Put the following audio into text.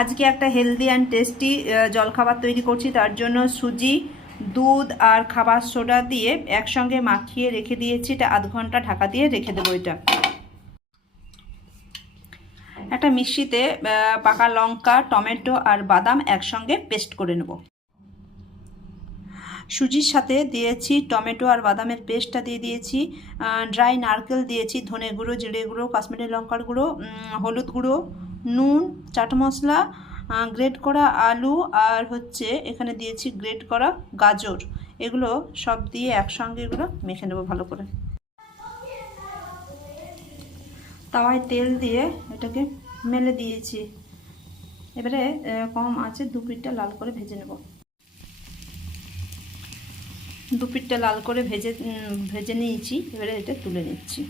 আজকে একটা healthy and tasty জলখাবার তৈরি করছি। তার জন্য সুজি, দুধ আর খাবার সোডা দিয়ে একসঙ্গে মাখিয়ে রেখে দিয়েছি। এটা আধ ঘন্টা ঢাকা দিয়ে রেখে দেবো। এটা একটা মিক্সিতে পাকা লঙ্কা, টমেটো আর বাদাম একসঙ্গে পেস্ট করে নেব। সুজির সাথে দিয়েছি টমেটো আর বাদামের পেস্টটা দিয়ে দিয়েছি, ড্রাই নারকেল দিয়েছি, ধনে গুঁড়ো, জিরে গুঁড়ো, কাশ্মীরি লঙ্কার গুঁড়ো, হলুদ গুঁড়ো, নুন, চাট মশলা, গ্রেট করা আলু আর এখানে দিয়েছি গ্রেট করা গাজর। এগুলো সব দিয়ে একসঙ্গে এগুলো মেখে নেব ভালো করে। তাওয়ায় তেল দিয়ে এটাকে মেলে দিয়েছি। এবারে কম আঁচে দু পিঠটা লাল করে ভেজে নেব। দু পিঠটা লাল করে ভেজে নিয়েছি। এবারে এটা তুলে নিচ্ছি।